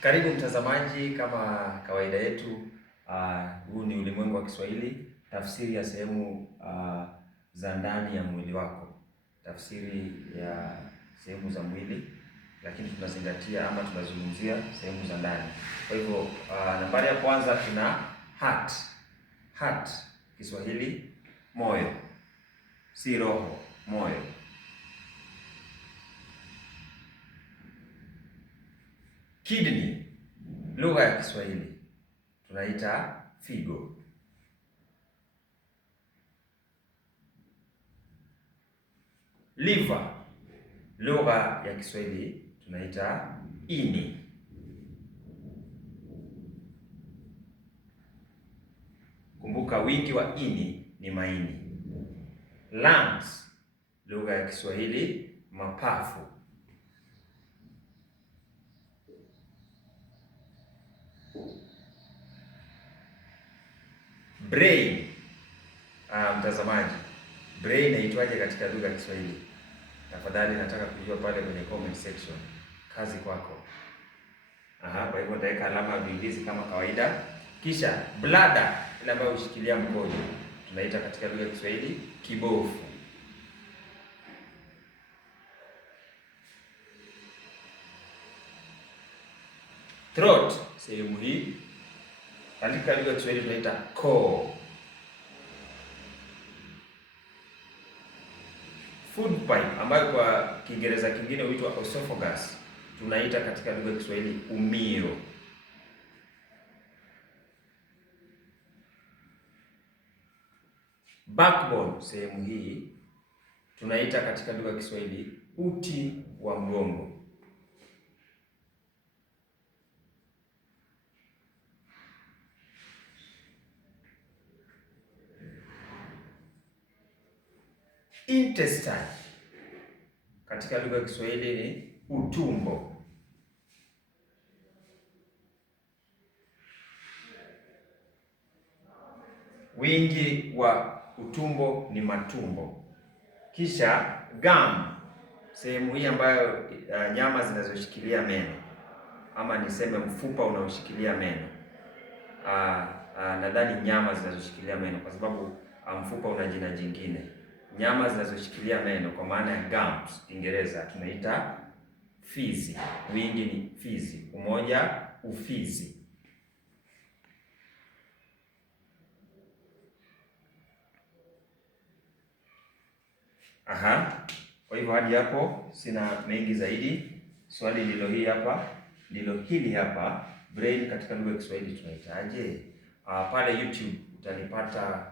Karibu mtazamaji, kama kawaida yetu, huu ni Ulimwengu wa Kiswahili, tafsiri ya sehemu za ndani ya mwili wako, tafsiri ya sehemu za mwili, lakini tunazingatia ama tunazungumzia sehemu za ndani. Kwa hivyo nambari ya kwanza tuna heart. Heart Kiswahili moyo, si roho, moyo. Kidney, lugha ya Kiswahili tunaita figo. Liver, lugha ya Kiswahili tunaita ini. Kumbuka wingi wa ini ni maini. Lungs, lugha ya Kiswahili mapafu. Brain, mtazamaji, brain inaitwaje katika lugha ya Kiswahili? Tafadhali nataka kujua pale kwenye comment section. Kazi kwako. Kwa hivyo nitaweka alama ya viulizi kama kawaida. Kisha bladder, ile ambayo hushikilia mkojo, tunaita katika lugha ya Kiswahili kibofu. Throat, sehemu hii katika lugha ya Kiswahili tunaita koo. Food pipe, ambayo kwa Kiingereza kingine huitwa esophagus, tunaita katika lugha ya Kiswahili umio. Backbone, sehemu hii tunaita katika lugha ya Kiswahili uti wa mgongo. Intestine katika lugha ya Kiswahili ni utumbo. Wingi wa utumbo ni matumbo. Kisha gum, sehemu hii ambayo nyama zinazoshikilia meno, ama niseme mfupa unaoshikilia meno. Nadhani nyama zinazoshikilia meno, kwa sababu mfupa una jina jingine. Nyama zinazoshikilia meno kwa maana ya gums, Kiingereza tunaita fizi. Wingi ni fizi, umoja ufizi. Kwa hivyo hadi hapo sina mengi zaidi. Swali ndilo hili hapa, brain katika lugha ya Kiswahili tunaitaje? Pale YouTube utanipata,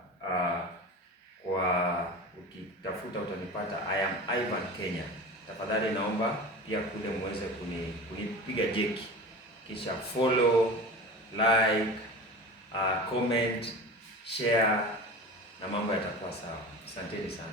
kwa ukitafuta utanipata I am Ivan Kenya. Tafadhali naomba pia kule muweze kunipiga jeki, kisha follow, like, comment, share na mambo yatakuwa sawa. Asanteni sana.